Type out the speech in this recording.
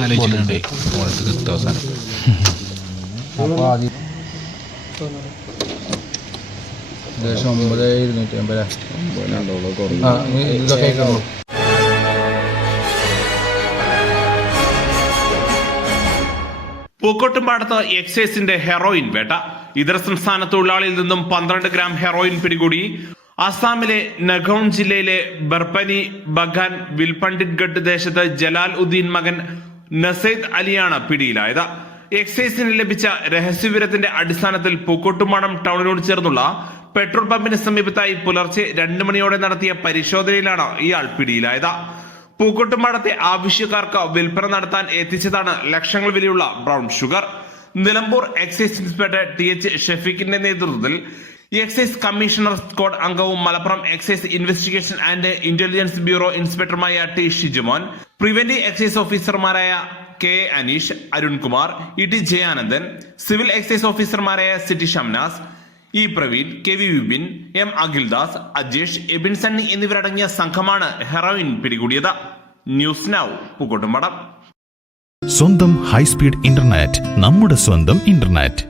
ആലോചിച്ചിട്ടുണ്ടേ കിട്ടോ സാധനം. അപ്പോൾ ആദ്യം ഏകദേശം 9,250 ഇതൊക്കെ കാണുള്ളൂ. പൂക്കോട്ടുംപാടത്ത് എക്സൈസിന്റെ ഹെറോയിൻ വേട്ട. ഇതര സംസ്ഥാന തൊഴിലാളിയിൽ നിന്നും 12 ഗ്രാം ഹെറോയിൻ പിടികൂടി. അസാമിലെ നഗൌൺ ജില്ലയിലെ ബർപ്പനി ബഗാൻ വിൽപണ്ഡിറ്റ്ഗഡ് ദേശത്ത് ജലാൽ ഉദ്ദീൻ മകൻ നസൈദ് അലിയാണ് പിടിയിലായത്. എക്സൈസിന് ലഭിച്ച രഹസ്യവിവരത്തിന്റെ അടിസ്ഥാനത്തിൽ പൂക്കോട്ടുംപാടം ടൗണിനോട് ചേർന്നുള്ള പെട്രോൾ പമ്പിന് സമീപത്തായി പുലർച്ചെ 2 മണിയോടെ നടത്തിയ പരിശോധനയിലാണ് ഇയാൾ പിടിയിലായത്. പൂക്കോട്ടുംപാടത്തെ ആവശ്യക്കാർക്ക് വിൽപ്പന നടത്താൻ എത്തിച്ചതാണ് ലക്ഷങ്ങൾ വിലയുള്ള brown sugar. Nilambur excise inspector TH ഷഫീഖിന്റെ നേതൃത്വത്തിൽ എക്സൈസ് കമ്മീഷണർ സ്ക്വാഡ് അംഗവും Malappuram excise investigation and intelligence bureau ഇൻസ്പെക്ടറുമായ T ഷിജുമോൻ, പ്രിവന്റീവ് എക്സൈസ് ഓഫീസർമാരായ K Aneesh, Arunkumar, ET Jayanandan, civil excise ഓഫീസർമാരായ C T Shamnas, E Praveen, KV Vipin, M Akhildas, Ajesh, Ebin Sunny എന്നിവരടങ്ങിയ സംഘമാണ് ഹെറോയിൻ പിടികൂടിയത്. News now, Pookkottumpadam. സ്വന്തം ഹൈസ്പീഡ് ഇന്റർനെറ്റ്, നമ്മുടെ സ്വന്തം ഇന്റർനെറ്റ്.